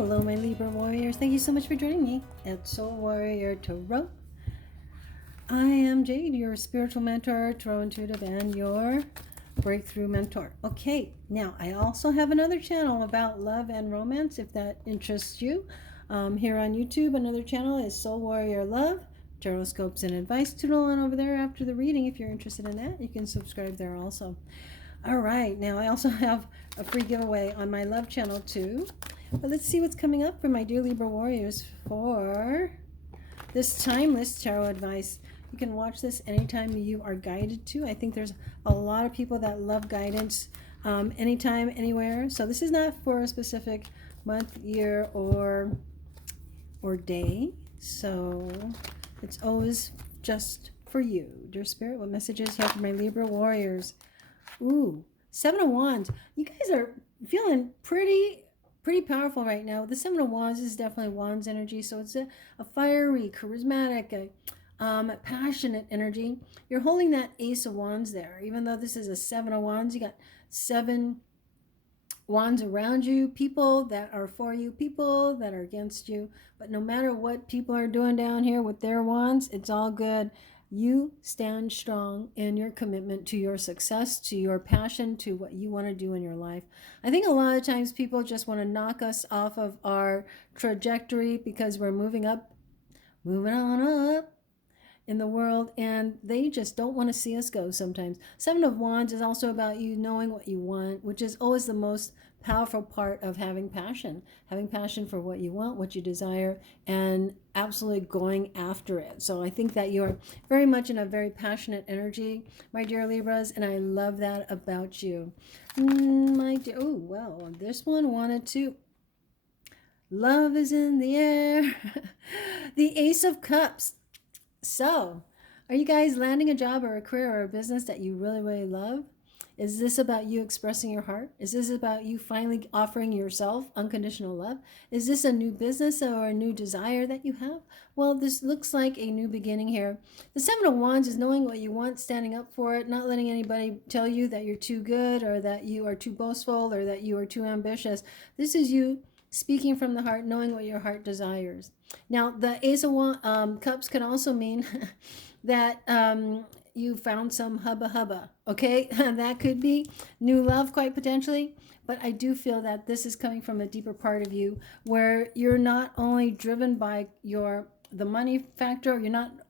Hello, my Libra warriors. Thank you so much for joining me at Soul Warrior Tarot. I am Jade, your spiritual mentor, tarot intuitive, and your breakthrough mentor. Okay, now I also have another channel about love and romance if that interests you. Here on YouTube, another channel is Soul Warrior Love, Tarot Scopes and Advice. Tune on over there after the reading if you're interested in that. You can subscribe there also. All right, now I also have a free giveaway on my love channel too. But let's see what's coming up for my dear Libra warriors for this timeless tarot advice. You can watch this anytime you are guided to. I think there's a lot of people that love guidance anytime, anywhere. So this is not for a specific month, year, or day. So it's always just for you. Dear Spirit, what messages here for my Libra warriors? Ooh, Seven of Wands. You guys are feeling pretty powerful right now. The Seven of Wands is definitely Wands energy. So it's a fiery, charismatic, passionate energy. You're holding that Ace of Wands there. Even though this is a Seven of Wands, you got 7 wands around you, people that are for you, people that are against you. But no matter what people are doing down here with their wands, it's all good. You stand strong in your commitment to your success, to your passion, to what you want to do in your life. I think a lot of times people just want to knock us off of our trajectory because we're moving on up in the world, and they just don't want to see us go sometimes. Seven of Wands is also about you knowing what you want, which is always the most powerful part of having passion for what you want, what you desire, and absolutely going after it. So I think that you're very much in a very passionate energy, my dear Libras, and I love that about you. My dear, oh, well, this one wanted to. Love is in the air. The Ace of Cups. So, are you guys landing a job or a career or a business that you really, really love? Is this about you expressing your heart? Is this about you finally offering yourself unconditional love? Is this a new business or a new desire that you have? Well, this looks like a new beginning here. The Seven of Wands is knowing what you want, standing up for it, not letting anybody tell you that you're too good or that you are too boastful or that you are too ambitious. This is you speaking from the heart, knowing what your heart desires. Now, the Ace of Cups can also mean that you found some hubba, okay? That could be new love, quite potentially. But I do feel that this is coming from a deeper part of you where you're not only driven by the money factor,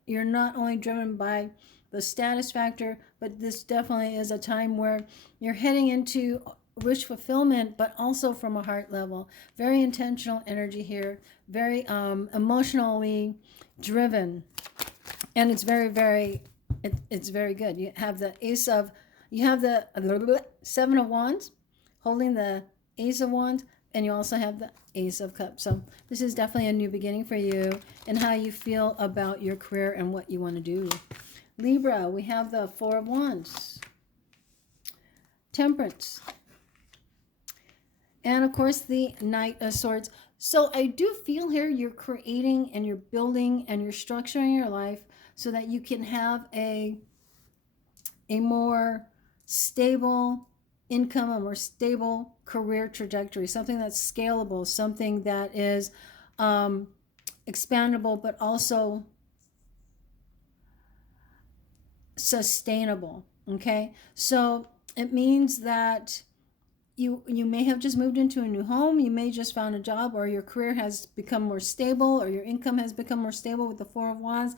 you're not only driven by the status factor, but this definitely is a time where you're heading into wish fulfillment, but also from a heart level. Very intentional energy here, very emotionally driven, and it's very it's very good. You have the Seven of Wands holding the Ace of Wands, and you also have the Ace of Cups. So this is definitely a new beginning for you and how you feel about your career and what you want to do. Libra, we have the Four of Wands, Temperance, and of course the Knight of Swords. So I do feel here you're creating and you're building and you're structuring your life so that you can have a more stable income, a more stable career trajectory, something that's scalable, something that is expandable, but also sustainable. Okay, so it means that you may have just moved into a new home, you may just found a job, or your career has become more stable, or your income has become more stable with the Four of Wands.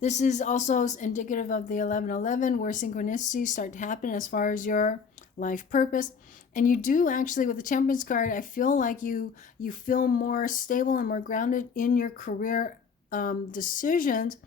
This is also indicative of the 1111, where synchronicities start to happen as far as your life purpose. And you do actually, with the Temperance card, I feel like you feel more stable and more grounded in your career decisions,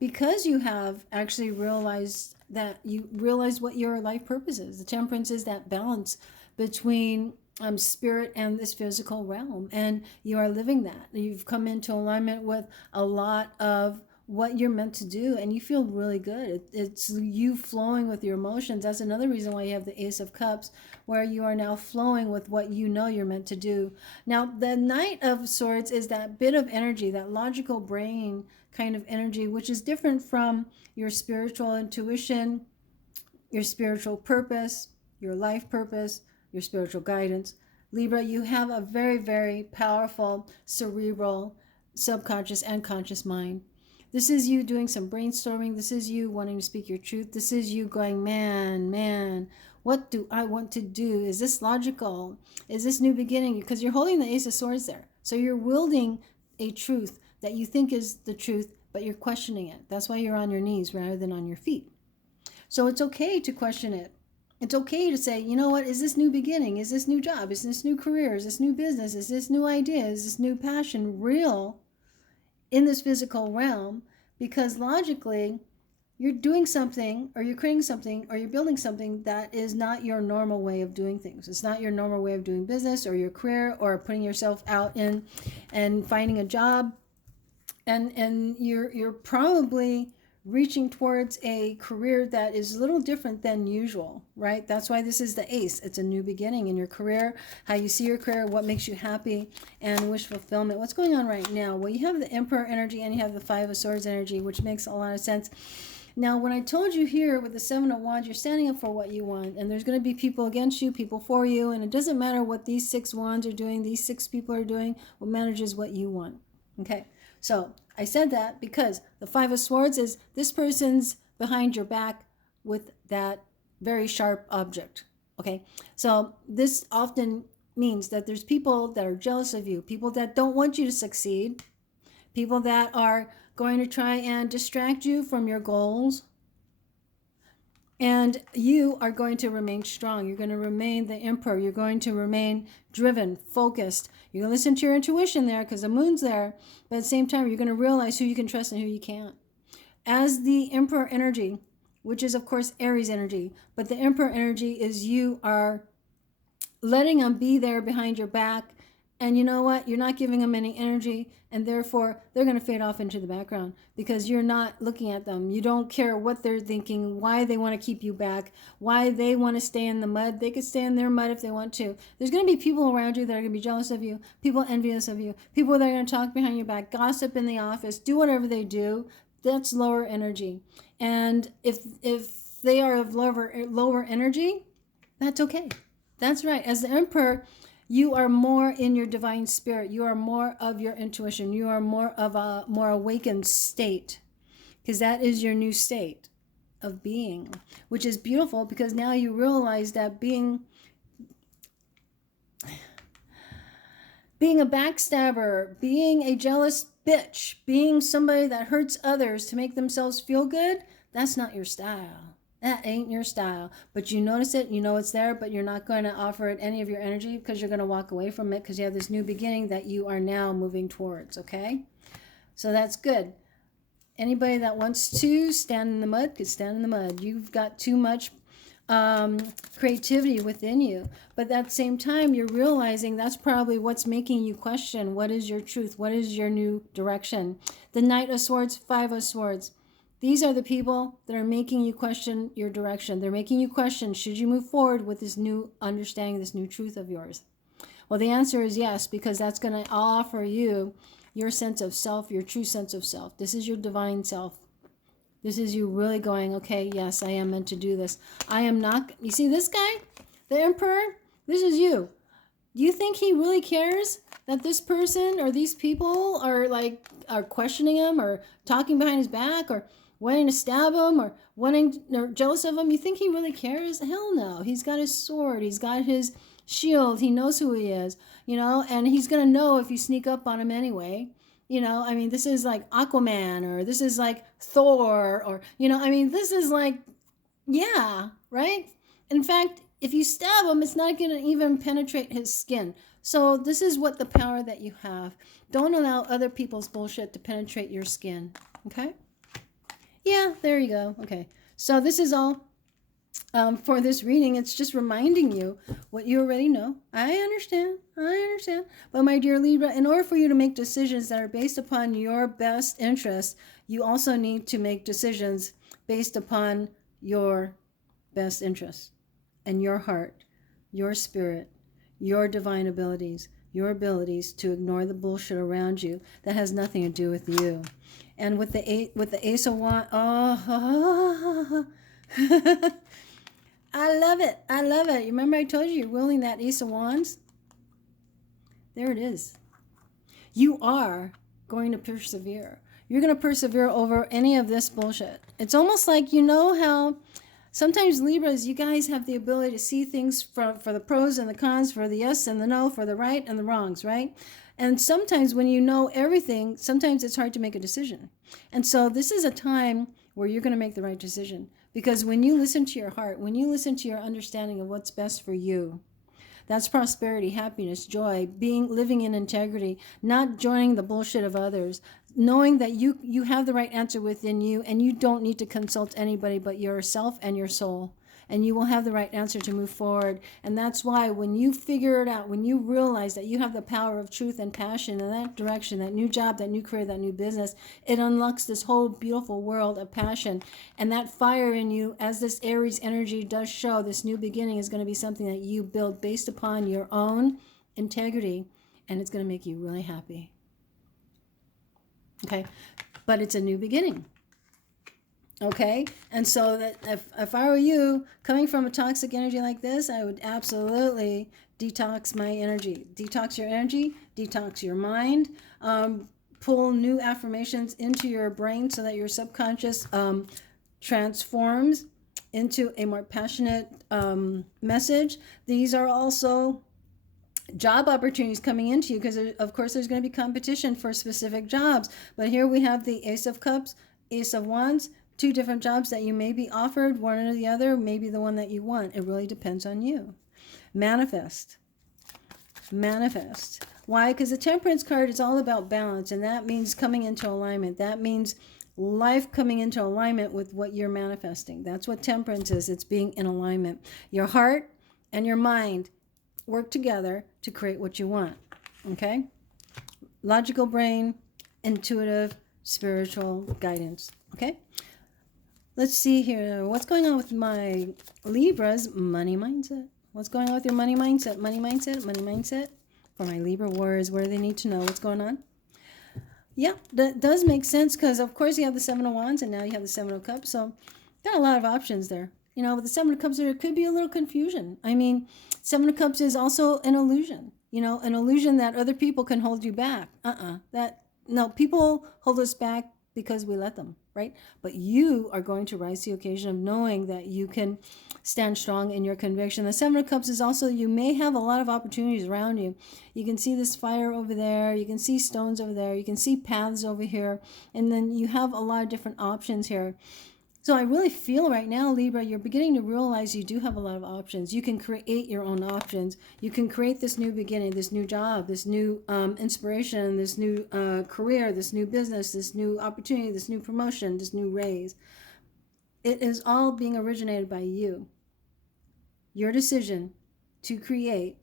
because you have actually realized what your life purpose is. The Temperance is that balance between spirit and this physical realm, and you are living that. You've come into alignment with a lot of what you're meant to do, and you feel really good. It's you flowing with your emotions. That's another reason why you have the Ace of Cups, where you are now flowing with what you know you're meant to do. Now, the Knight of Swords is that bit of energy, that logical brain kind of energy, which is different from your spiritual intuition, your spiritual purpose, your life purpose, your spiritual guidance. Libra, you have a very, very powerful cerebral, subconscious, and conscious mind. This is you doing some brainstorming. This is you wanting to speak your truth. This is you going, man, what do I want to do? Is this logical? Is this new beginning? Because you're holding the Ace of Swords there. So you're wielding a truth that you think is the truth, but you're questioning it. That's why you're on your knees rather than on your feet. So it's okay to question it. It's okay to say, you know what, is this new beginning? Is this new job? Is this new career? Is this new business? Is this new idea? Is this new passion real in this physical realm? Because logically, you're doing something, or you're creating something, or you're building something that is not your normal way of doing things. It's not your normal way of doing business or your career or putting yourself out in and finding a job. And you're probably reaching towards a career that is a little different than usual, right? That's why this is the Ace. It's a new beginning in your career, how you see your career, what makes you happy, and wish fulfillment. What's going on right now? Well, you have the Emperor energy and you have the Five of Swords energy, which makes a lot of sense. Now, when I told you here with the Seven of Wands, you're standing up for what you want, and there's going to be people against you, people for you, and it doesn't matter what these 6 wands are doing, these 6 people are doing. What matters is what you want, okay? So I said that because the Five of Swords is this person's behind your back with that very sharp object. Okay, so this often means that there's people that are jealous of you, people that don't want you to succeed, people that are going to try and distract you from your goals. And you are going to remain strong. You're going to remain the Emperor. You're going to remain driven, focused. You're going to listen to your intuition there because the moon's there. But at the same time, you're going to realize who you can trust and who you can't. As the Emperor energy, which is, of course, Aries energy, but the Emperor energy is you are letting them be there behind your back. And you know what? You're not giving them any energy, and therefore they're going to fade off into the background because you're not looking at them. You don't care what they're thinking, why they want to keep you back, why they want to stay in the mud. They could stay in their mud if they want to. There's going to be people around you that are going to be jealous of you, people envious of you, people that are going to talk behind your back, gossip in the office, do whatever they do. That's lower energy. And if they are of lower energy, that's okay. That's right. As the Emperor, you are more in your divine spirit. You are more of your intuition. You are more of a more awakened state, because that is your new state of being, which is beautiful because now you realize that being a backstabber, being a jealous bitch, being somebody that hurts others to make themselves feel good, that's not your style. That ain't your style. But you notice it, you know it's there, but you're not going to offer it any of your energy because you're going to walk away from it because you have this new beginning that you are now moving towards, okay? So that's good. Anybody that wants to stand in the mud could stand in the mud. You've got too much creativity within you. But at the same time, you're realizing that's probably what's making you question what is your truth, what is your new direction. The Knight of Swords, Five of Swords. These are the people that are making you question your direction. They're making you question, should you move forward with this new understanding, this new truth of yours? Well, the answer is yes, because that's going to offer you your sense of self, your true sense of self. This is your divine self. This is you really going, okay, yes, I am meant to do this. I am not, you see this guy, the Emperor, this is you. You think he really cares that this person or these people are questioning him or talking behind his back or wanting to stab him or jealous of him? You think he really cares? Hell no. He's got his sword. He's got his shield. He knows who he is, and he's going to know if you sneak up on him anyway. I mean, this is like Aquaman, or this is like Thor, or, this is like, yeah, right? In fact, if you stab him, it's not going to even penetrate his skin. So this is what the power that you have. Don't allow other people's bullshit to penetrate your skin, okay? Yeah, there you go. Okay, so this is all for this reading. It's just reminding you what you already know. I understand. But my dear Libra, in order for you to make decisions that are based upon your best interest, you also need to make decisions based upon your best interest and your heart, your spirit, your divine abilities, your abilities to ignore the bullshit around you that has nothing to do with you. And with the Ace of Wands, I love it. Remember I told you you're wielding that Ace of Wands? There it is. You are going to persevere. You're going to persevere over any of this bullshit. It's almost like, you know how sometimes Libras, you guys have the ability to see things for the pros and the cons, for the yes and the no, for the right and the wrongs, right? And sometimes when you know everything, sometimes it's hard to make a decision. And so this is a time where you're going to make the right decision. Because when you listen to your heart, when you listen to your understanding of what's best for you, that's prosperity, happiness, joy, living in integrity, not joining the bullshit of others, knowing that you have the right answer within you and you don't need to consult anybody but yourself and your soul. And you will have the right answer to move forward. And that's why when you figure it out, when you realize that you have the power of truth and passion in that direction, that new job, that new career, that new business, it unlocks this whole beautiful world of passion. And that fire in you, as this Aries energy does show, this new beginning is going to be something that you build based upon your own integrity. And it's going to make you really happy. Okay? But it's a new beginning. Okay, and so that if I were you, coming from a toxic energy like this, I would absolutely detox my energy. Detox your energy, detox your mind, pull new affirmations into your brain so that your subconscious transforms into a more passionate message. These are also job opportunities coming into you because, of course, there's going to be competition for specific jobs. But here we have the Ace of Cups, Ace of Wands, two different jobs that you may be offered, one or the other, maybe the one that you want. It really depends on you. Manifest. Manifest. Why? Because the Temperance card is all about balance, and that means coming into alignment. That means life coming into alignment with what you're manifesting. That's what Temperance is. It's being in alignment. Your heart and your mind work together to create what you want. Okay? Logical brain, intuitive, spiritual guidance. Okay? Let's see here. What's going on with my Libra's money mindset? What's going on with your money mindset? Money mindset? Money mindset? For my Libra warriors, where do they need to know what's going on? Yeah, that does make sense because, of course, you have the Seven of Wands and now you have the Seven of Cups. So got a lot of options there. You know, with the Seven of Cups, there could be a little confusion. I mean, Seven of Cups is also an illusion. You know, an illusion that other people can hold you back. No, people hold us back because we let them, right? But you are going to rise to the occasion of knowing that you can stand strong in your conviction. The Seven of Cups is also, you may have a lot of opportunities around you. You can see this fire over there. You can see stones over there. You can see paths over here. And then you have a lot of different options here. So I really feel right now, Libra, you're beginning to realize you do have a lot of options. You can create your own options. You can create this new beginning, this new job, this new inspiration, this new career, this new business, this new opportunity, this new promotion, this new raise. It is all being originated by you. Your decision to create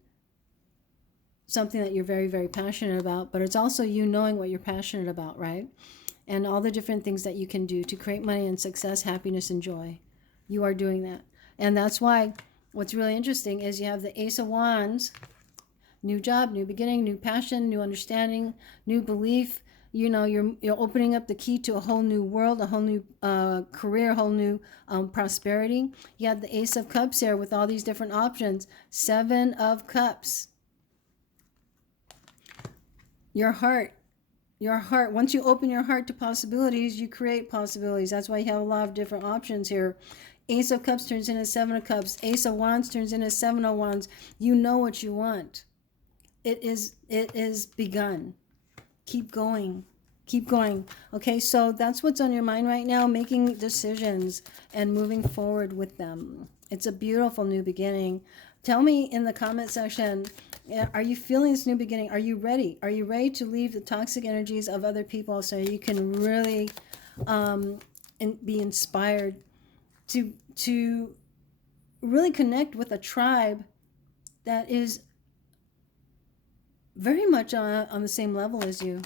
something that you're very, very passionate about, but it's also you knowing what you're passionate about, right? And all the different things that you can do to create money and success, happiness, and joy. You are doing that. And that's why what's really interesting is you have the Ace of Wands, new job, new beginning, new passion, new understanding, new belief. You know, you're opening up the key to a whole new world, a whole new career, a whole new prosperity. You have the Ace of Cups here with all these different options. Seven of Cups. Your heart. Your heart, once you open your heart to possibilities, you create possibilities. That's why you have a lot of different options here. Ace of Cups turns into Seven of Cups. Ace of Wands turns into Seven of Wands. You know what you want. It is begun. Keep going. Keep going. Okay, so that's what's on your mind right now, making decisions and moving forward with them. It's a beautiful new beginning. Tell me in the comment section, are you feeling this new beginning? Are you ready? Are you ready to leave the toxic energies of other people so you can really be inspired to really connect with a tribe that is very much on the same level as you?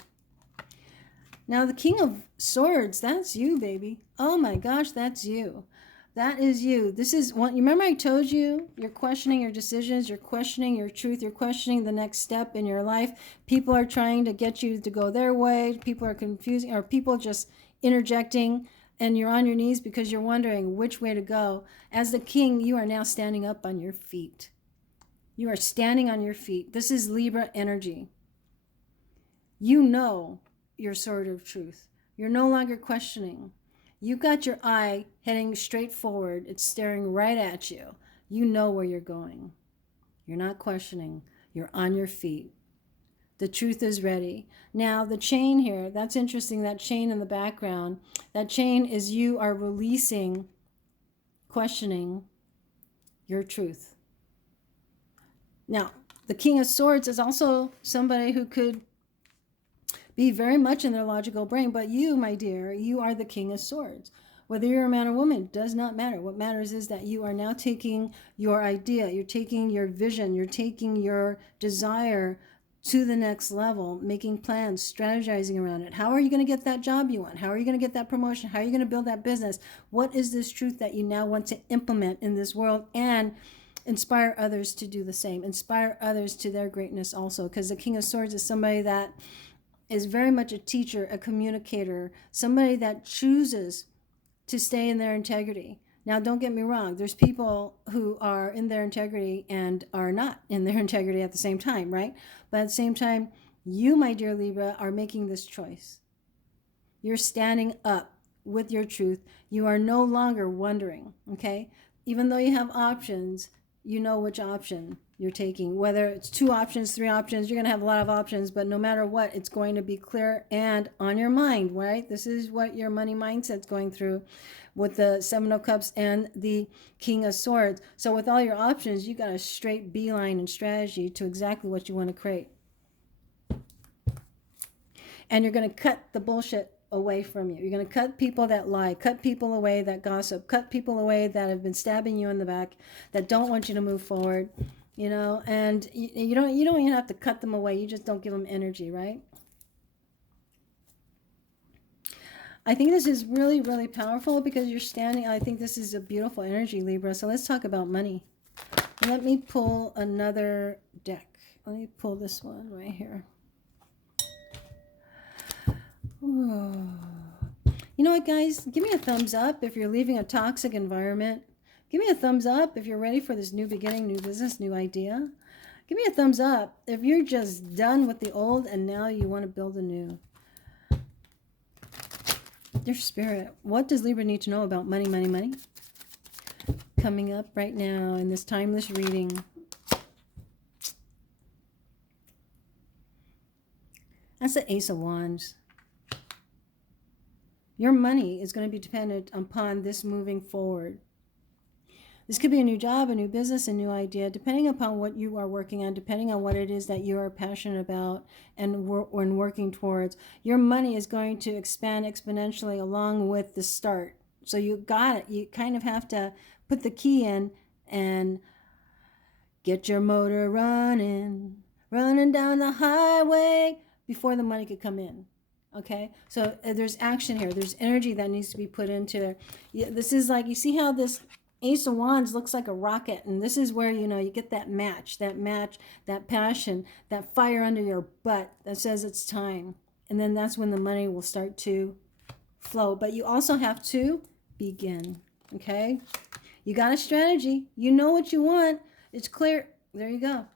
Now, the King of Swords, that's you, baby. Oh my gosh, that's you. That is you. This is one. You remember I told you you're questioning your decisions, you're questioning your truth, you're questioning the next step in your life. People are trying to get you to go their way. People are confusing, or people just interjecting, and you're on your knees because you're wondering which way to go. As the king, you are now standing up on your feet. You are standing on your feet. This is Libra energy. You know your sword of truth. You're no longer questioning. You've got your eye heading straight forward. It's staring right at you. You know where you're going. You're not questioning. You're on your feet. The truth is ready. Now, the chain here, that's interesting, that chain in the background. That chain is you are releasing, questioning your truth. Now, the King of Swords is also somebody who could be very much in their logical brain, but you, my dear, you are the King of Swords. Whether you're a man or woman does not matter. What matters is that you are now taking your idea, you're taking your vision, you're taking your desire to the next level, making plans, strategizing around it. How are you going to get that job you want? How are you going to get that promotion? How are you going to build that business? What is this truth that you now want to implement in this world and inspire others to do the same? Inspire others to their greatness also, because the King of Swords is somebody that is very much a teacher, a communicator, somebody that chooses to stay in their integrity. Now, don't get me wrong. There's people who are in their integrity and are not in their integrity at the same time, right? But at the same time, you, my dear Libra, are making this choice. You're standing up with your truth. You are no longer wondering, okay? Even though you have options, you know which option you're taking. Whether it's 2 options, 3 options, you're going to have a lot of options, but no matter what, it's going to be clear and on your mind, right? This is what your money mindset's going through with the 7 of Cups and the King of Swords. So with all your options, you got a straight beeline and strategy to exactly what you want to create. And you're going to cut the bullshit away from you. You're going to cut people that lie, cut people away that gossip, cut people away that have been stabbing you in the back, that don't want you to move forward, you know, and you don't even have to cut them away. You just don't give them energy, right? I think this is really, really powerful because you're standing, I think this is a beautiful energy, Libra. So let's talk about money. Let me pull another deck. Let me pull this one right here. Ooh. You know what, guys? Give me a thumbs up if you're leaving a toxic environment. Give me a thumbs up if you're ready for this new beginning, new business, new idea. Give me a thumbs up if you're just done with the old and now you want to build a new. Dear Spirit, what does Libra need to know about money, money, money? Coming up right now in this timeless reading. That's the Ace of Wands. Your money is going to be dependent upon this moving forward. This could be a new job, a new business, a new idea, depending upon what you are working on, depending on what it is that you are passionate about and working towards. Your money is going to expand exponentially along with the start. So you got it. You kind of have to put the key in and get your motor running down the highway before the money could come in. Okay, so there's action here. There's energy that needs to be put into it. This is like, you see how this Ace of Wands looks like a rocket, and this is where, you know, you get that match, that passion, that fire under your butt that says it's time. And then that's when the money will start to flow. But you also have to begin, okay? You got a strategy. You know what you want. It's clear. There you go.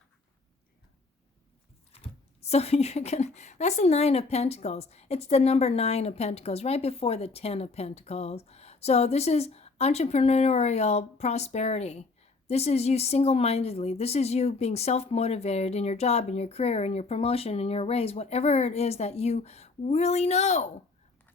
So you're gonna, that's the 9 of Pentacles. It's the number 9 of Pentacles, right before the 10 of Pentacles. So this is entrepreneurial prosperity. This is you single-mindedly. This is you being self-motivated in your job, in your career, in your promotion, in your raise, whatever it is that you really know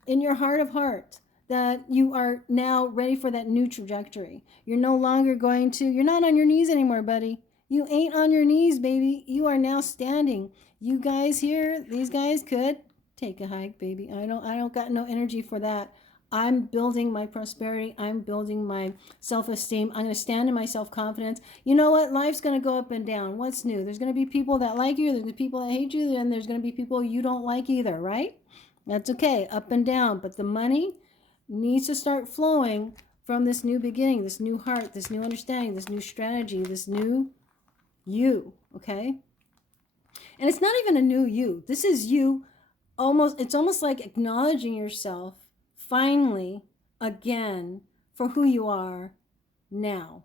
in your heart of hearts, that you are now ready for that new trajectory. You're no longer going to, you're not on your knees anymore, buddy. You ain't on your knees, baby. You are now standing. You guys here, these guys could take a hike, baby. I don't got no energy for that. I'm building my prosperity. I'm building my self-esteem. I'm going to stand in my self-confidence. You know what? Life's going to go up and down. What's new? There's going to be people that like you. There's going to be people that hate you. And there's going to be people you don't like either, right? That's okay. Up and down. But the money needs to start flowing from this new beginning, this new heart, this new understanding, this new strategy, this new you, okay? And it's not even a new you. This is you it's almost like acknowledging yourself finally again for who you are now.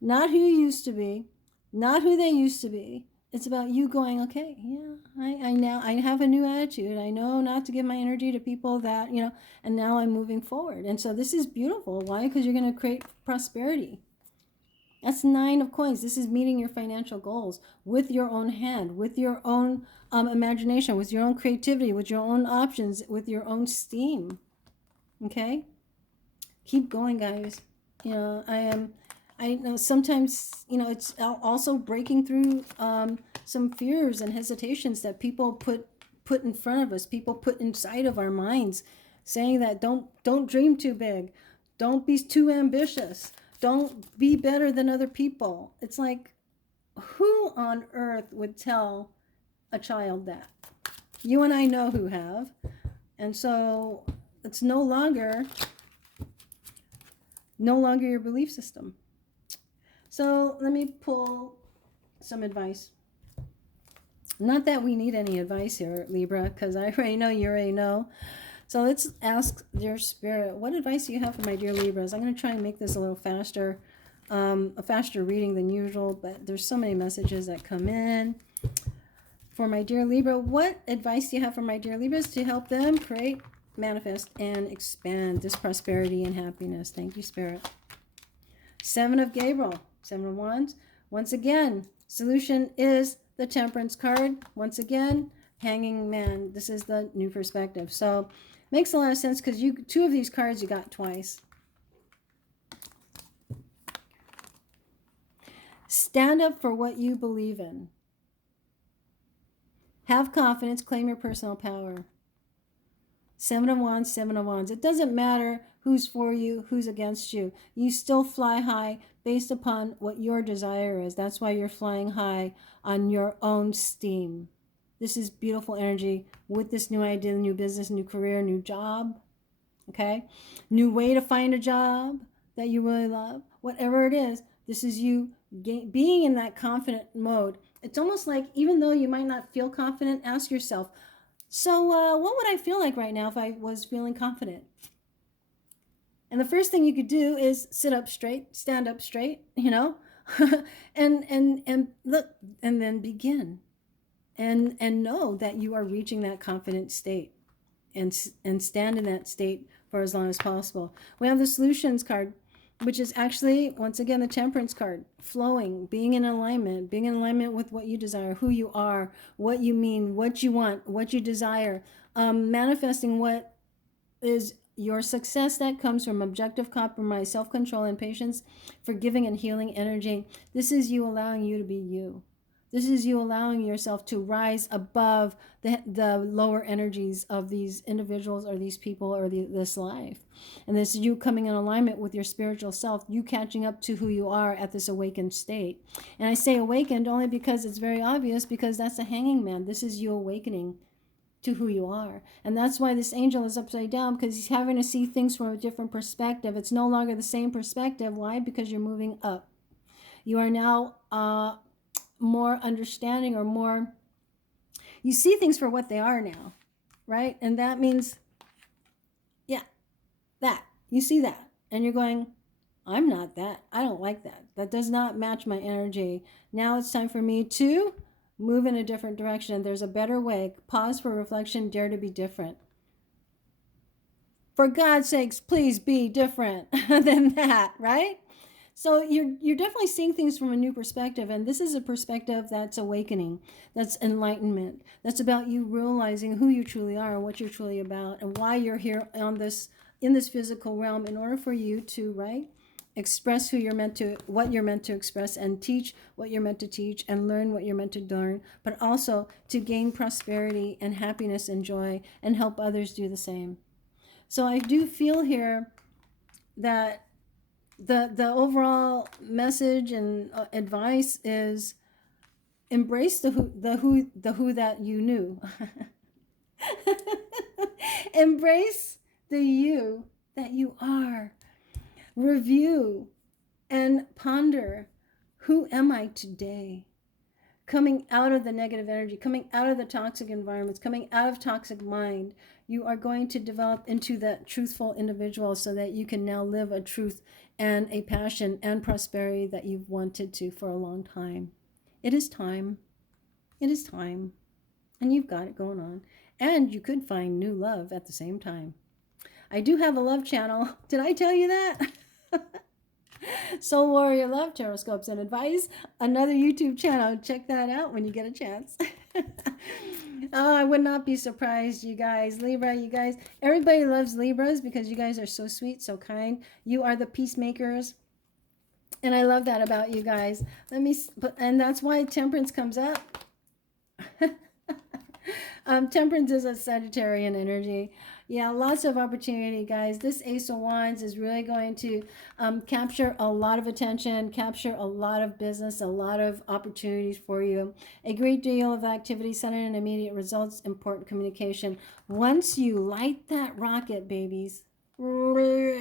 Not who you used to be, not who they used to be. It's about you going, okay, yeah, I have a new attitude. I know not to give my energy to people that, and now I'm moving forward. And so this is beautiful. Why? Because you're going to create prosperity. That's 9 of coins. This is meeting your financial goals with your own hand, with your own imagination, with your own creativity, with your own options, with your own steam. Okay? Keep going, guys. I know sometimes, it's also breaking through some fears and hesitations that people put in front of us, people put inside of our minds, saying that don't dream too big, don't be too ambitious, don't be better than other people. It's like, who on earth would tell a child that? You and I know who have. And so it's no longer your belief system. So let me pull some advice. Not that we need any advice here, Libra, because I already know you already know. So let's ask your spirit, what advice do you have for my dear Libras? I'm going to try and make this a little faster, a faster reading than usual, but there's so many messages that come in. For my dear Libra, what advice do you have for my dear Libras to help them create, manifest, and expand this prosperity and happiness? Thank you, Spirit. 7 of Gabriel, 7 of Wands. Once again, solution is the Temperance card. Once again, Hanging Man. This is the new perspective. So makes a lot of sense because 2 of these cards you got twice. Stand up for what you believe in. Have confidence, claim your personal power. 7 of Wands, 7 of Wands. It doesn't matter who's for you, who's against you. You still fly high based upon what your desire is. That's why you're flying high on your own steam. This is beautiful energy with this new idea, new business, new career, new job. Okay? New way to find a job that you really love. Whatever it is, this is you being in that confident mode. It's almost like, even though you might not feel confident, ask yourself, so what would I feel like right now if I was feeling confident? And the first thing you could do is sit up straight, stand up straight, and look, and then begin. And know that you are reaching that confident state, and stand in that state for as long as possible. We have the Solutions card, which is actually, once again, the Temperance card. Flowing, being in alignment with what you desire, who you are, what you mean, what you want, what you desire, manifesting what is your success that comes from objective compromise, self-control, and patience, forgiving and healing energy. This is you allowing you to be you. This is you allowing yourself to rise above the lower energies of these individuals or these people or this life. And this is you coming in alignment with your spiritual self, you catching up to who you are at this awakened state. And I say awakened only because it's very obvious, because that's the Hanging Man. This is you awakening to who you are. And that's why this angel is upside down, because he's having to see things from a different perspective. It's no longer the same perspective. Why? Because you're moving up. You are now more understanding, or more, you see things for what they are now, right? And that means, yeah, that, you see that, and you're going, I'm not that. I don't like that. That does not match my energy. Now it's time for me to move in a different direction. There's a better way. Pause for reflection. Dare to be different. For God's sakes, please be different than that, right? So you're definitely seeing things from a new perspective, and this is a perspective that's awakening, that's enlightenment, that's about you realizing who you truly are, what you're truly about, and why you're here in this physical realm, in order for you to, right, express what you're meant to express, and teach what you're meant to teach, and learn what you're meant to learn, but also to gain prosperity and happiness and joy, and help others do the same. So I do feel here that the overall message and advice is embrace the who that you knew. Embrace the you that you are. Review and ponder, who am I today? Coming out of the negative energy, coming out of the toxic environments, coming out of toxic mind, you are going to develop into that truthful individual, so that you can now live a truth and a passion and prosperity that you've wanted to for a long time. It is time. It is time. And you've got it going on. And you could find new love at the same time. I do have a love channel. Did I tell you that? Soul Warrior Love, Horoscopes and Advice. Another YouTube channel. Check that out when you get a chance. Oh, I would not be surprised, you guys. Libra, you guys. Everybody loves Libras because you guys are so sweet, so kind. You are the peacemakers. And I love that about you guys. And that's why Temperance comes up. Temperance is a Sagittarian energy. Yeah, lots of opportunity, guys. This Ace of Wands is really going to capture a lot of attention, capture a lot of business, a lot of opportunities for you. A great deal of activity, sudden and immediate results, important communication. Once you light that rocket, babies, fly.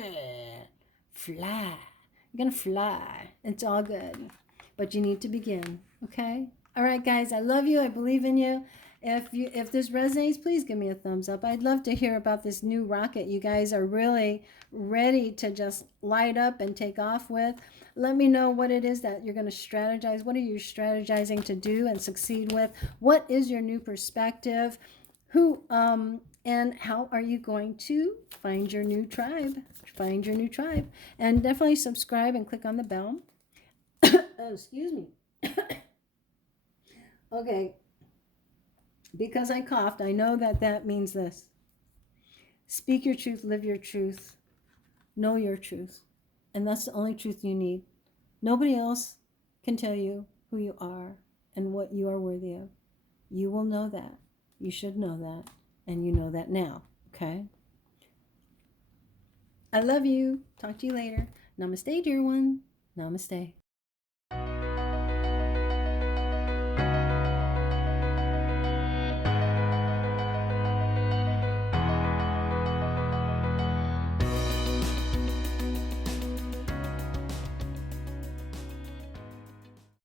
You're going to fly. It's all good. But you need to begin, okay? All right, guys, I love you. I believe in you. If this resonates, please give me a thumbs up. I'd love to hear about this new rocket you guys are really ready to just light up and take off with. Let me know what it is that you're going to strategize. What are you strategizing to do and succeed with? What is your new perspective? And how are you going to find your new tribe? Find your new tribe. And definitely subscribe and click on the bell. Oh, excuse me. Okay. Because I coughed, I know that means this. Speak your truth, live your truth, know your truth. And that's the only truth you need. Nobody else can tell you who you are and what you are worthy of. You will know that. You should know that. And you know that now, okay? I love you. Talk to you later. Namaste, dear one. Namaste.